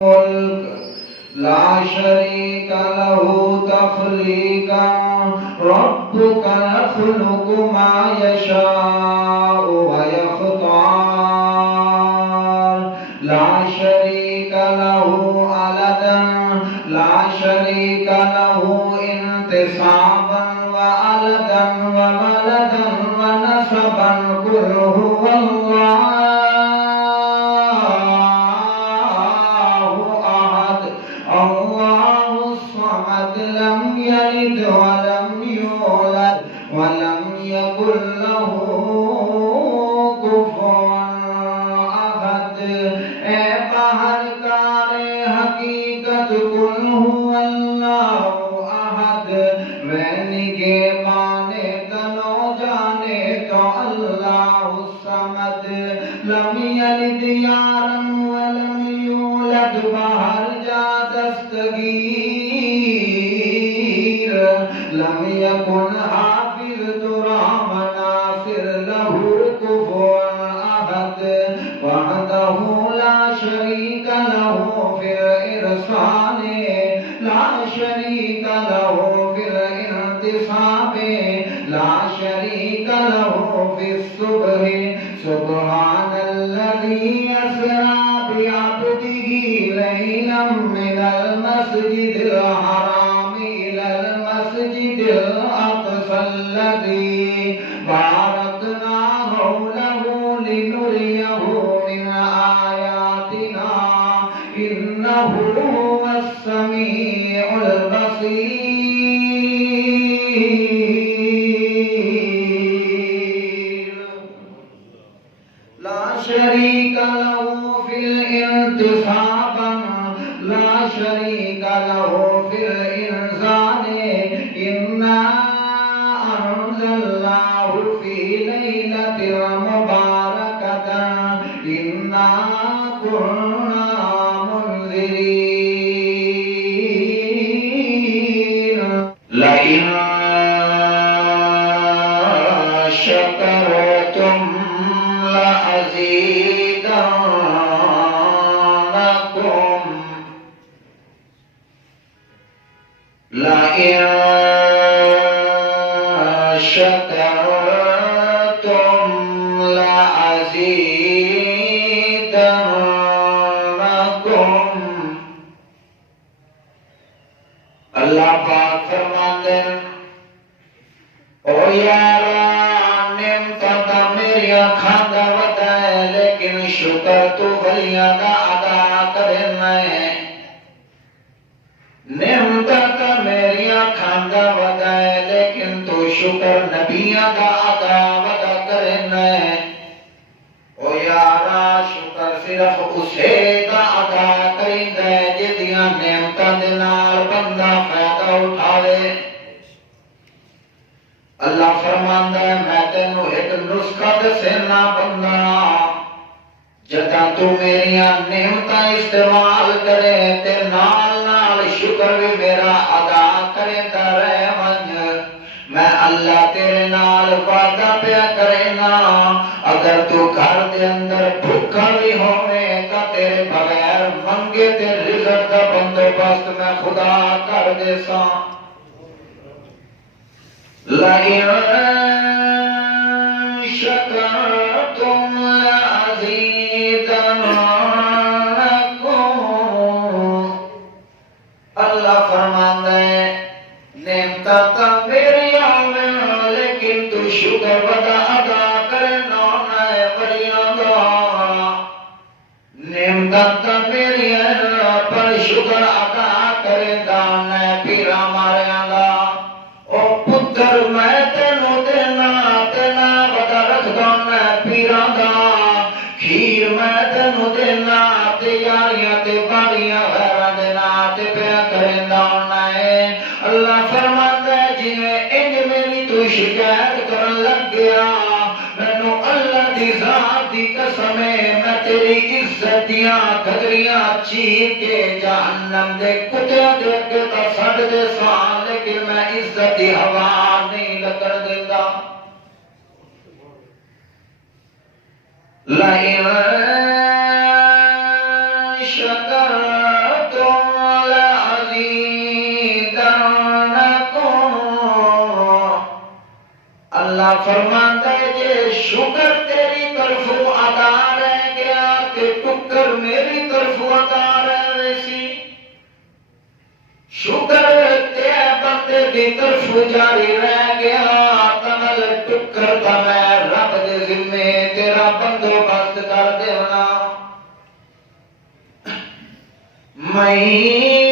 لا شريك له تخليقا ربك يخلق ما يشاء ويختار لا شريك له ولدا لا شريك له انتصابا وولدا وولدا ونسبا قل هو الله ولم يولد ولم يكن له كفوا أحد اے باہرکار حقیقت قل هو اللہ احد میں نگے بانے تنو جانے تو اللہ الصمد لم یلد یارا ولم یولد باہر جا دستگیر لم يكن حافظ ترى مناصر له كفوا أحد وحده لا شريك له في الإرسال لا شريك له في الانتصاب لا شريك له في الصبح سبحان الذي أسرى بعبده ليلا من المسجد الحرام إلى المسجد الأقصى الذي باركنا حوله لنريه من آياتنا إنه هو السميع البصير لا شريك له في الانتصاب لا شريك له في الإنزال إنا أنزلناه في ليلة مباركة إنا كنا منذرين لئن شكرتم لأزيدنكم لئن شكرتم لأزيدنكم اللہ پاک فرماتے ہیں او یارا نعمت میری کھانا ودا ہے لیکن شکر تو بھلیاں دا ادا کرنا ہے نعمت میری کھانا ودا ہے لیکن تو شکر نبیاں دا ادا ودا کرنا ہے او یارا شکر صرف اسے دا ادا کریندا ہے جدیاں نعمتاں دے نال بندہ فائدہ اٹھاوے اللہ فرماندا ہے میں تینوں ایک نسخہ دسنا بندہ جداں تو میریاں نعمتاں استعمال کرے تے نال نال شکر بھی میرا ادا کریندا رہے ونج میں اللہ تیرے نال وعدہ پیا کرینا اگر تو گھر دے اندر بھوکا بھی ہوے تا تیرے بغیر منگے تے رزق دا بندوبست میں خدا کر دے ساں لئن شکرتم لأزیدنکم اللہ فرماندا ہے نعمت میری آویں لیکن تو شکر ودا ادا کرنا ہے بڑیاں دا نعمت میری پر شکر ادا کردا ہے پیرا ماریاں دا او پتر میں تینوں دینا تینا ودا رکھدا میں پیراں دا کھیر میں تینوں دینا تے یاریاں تے باریاں غیراں دے نال تے پیا کردا ہے اللہ فرماندا ہے جویں انج میری تو شکایت کرن لگ گیا مینوں اللہ دی ذات دی قسم ہے میں تیری عزت دیاں گھگریاں چیر کے جہنم دے کتےاں دے اگے تا سٹ دے ساں لیکن میں عزت دی ہوا نہیں لگن دیندا لئن شکر اللہ فرماتا ہے یہ شکر تیری طرف ادا رہ گیا کہ ٹکر میری طرف ادا رہ سی شکر تیرے بندے کی طرف جاری رہ گیا تمل ٹکر تا میں رب دے ذمے تیرا بندوبست کر دینا میں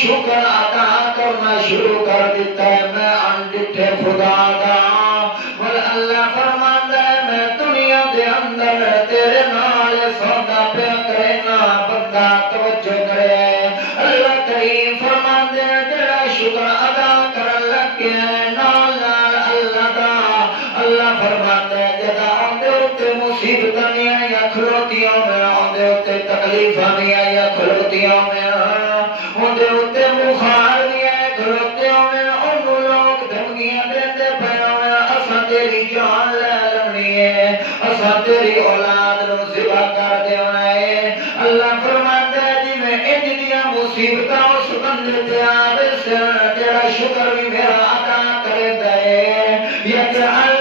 شکر ادا کرنا شروع کر دیتا ہے میں انڈٹھے خدا دا اور اللہ فرماتا ہے میں دنیا دے اندر تیرے نال سودا پہ کرنا بندہ توجہ کرے اللہ کریم فرماتے ہیں جڑا شکر ادا کرن لگے نال نال اللہ دا اللہ فرماتا ہے جدا اندے اتے مصیبت نہیں آیا کھلوتیاں میں اندے اتے تکلیفاں نہیں آیا کھلوتیاں میں اندے اتے بخار نہیں آئے کھلوتیاں میں انہوں لوگ دھمکیاں دیتے پہ اساں تیری جان لے لنی ہے اساں تیری اولاد نو ذبح کر دینا ہے اللہ فرماتا ہے جی میں انج دیاں مصیبتاں اس بندے تے آوے جڑا شکر بھی میرا ادا کرے دے یجعل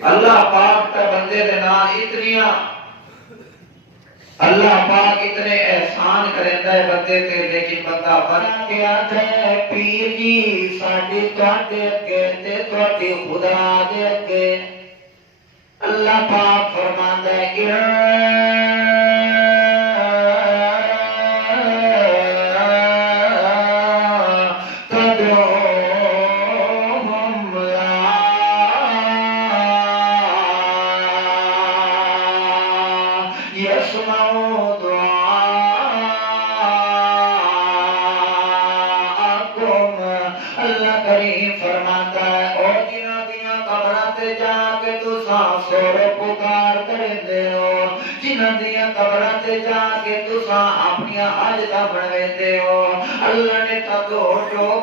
اللہ پاک کا بندے دے نال اتنیاں اللہ پاک اتنے احسان کریندا ہے بندے تے لیکن بندہ بنا کے آتا ہے پیر جی ساڈی تواڈے اگے تے تواڈی خدا دے اگے اللہ پاک فرماندا ہے کہ اللہ نے تو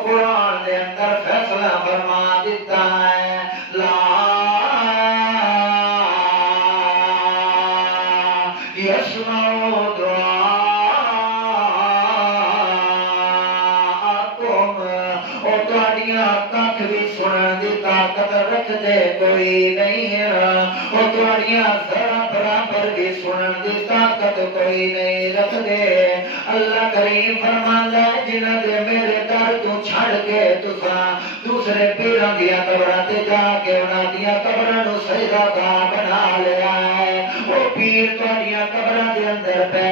قرآن دے اندر فیصلہ فرما دیتا ہے لا یسمع دعاءکم اور تہاڈیاں ککھ بھی سنن دی طاقت رکھ دے کوئی نہیں اور تہاڈیاں ذرا برابر بھی سنن دی طاقت کوئی نہیں رکھ دے اللہ کریم فرماندا ہے جنہاں دے میرے در تو چھڑ کے تساں دوسرے پیراں دیاں قبراں تے جا کے انہاں دیاں قبراں نو سجدہ گاہ بنا لیا ہے او پیر تہاڈیاں قبراں دے اندر پے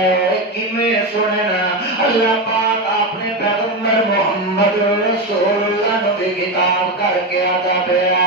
کیویں سننا اللہ پاک اپنے پیغمبر محمد رسول اللہ نو بھی کتاب کر کے آتا پیا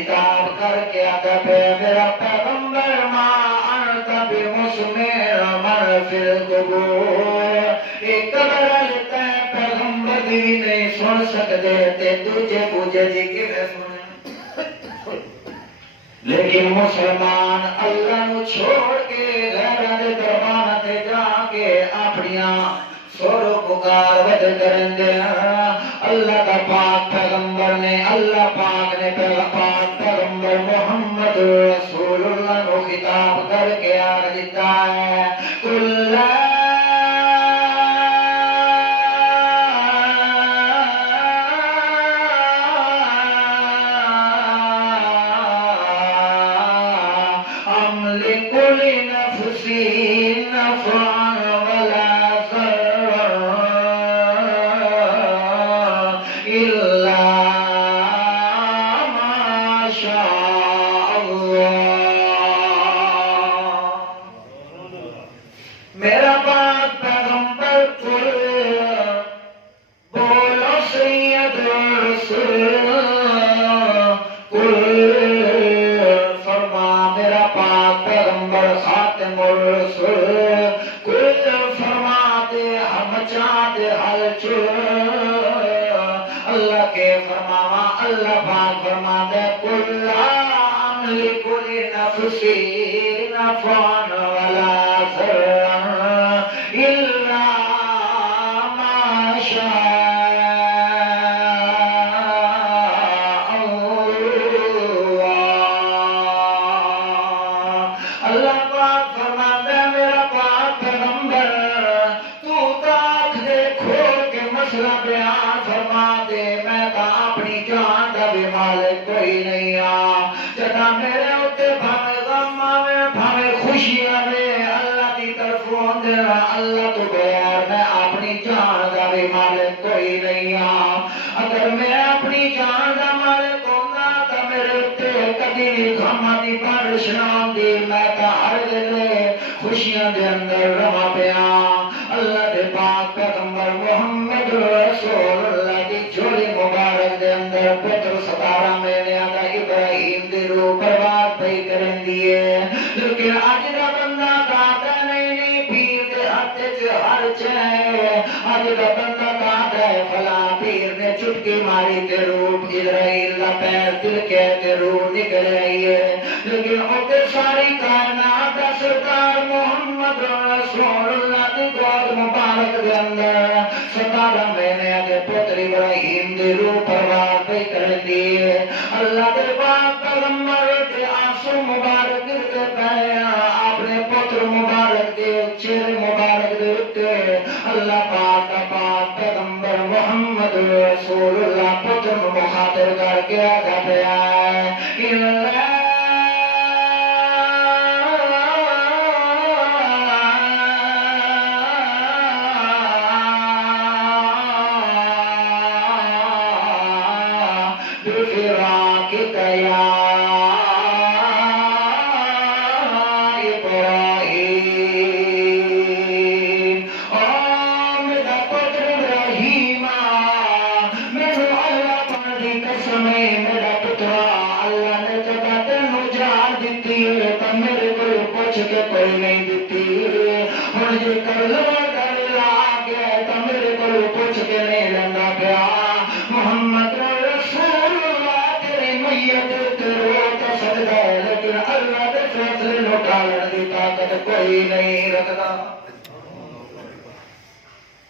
خطاب کر کے آتا پہ میرا پیغمبر ما انت بمسمع من فی القبور ایک قبر لیتا ہے پیغمبر نبی بھی نہیں سن سکتے تے دوجے بوجے دی کیویں سنن. لیکن مسلمان اللہ نو چھوڑ کے غیراں دے دربار تے جا کے اپنیاں سر پکار وج کرندے. اللہ کا پاک پیغمبر نے اللہ پاک نے پاک پیغمبر محمد رسول اللہ کو خطاب کر کے آگ دیتا ہے کل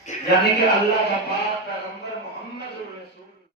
یعنی کہ اللہ کا پاک پیغمبر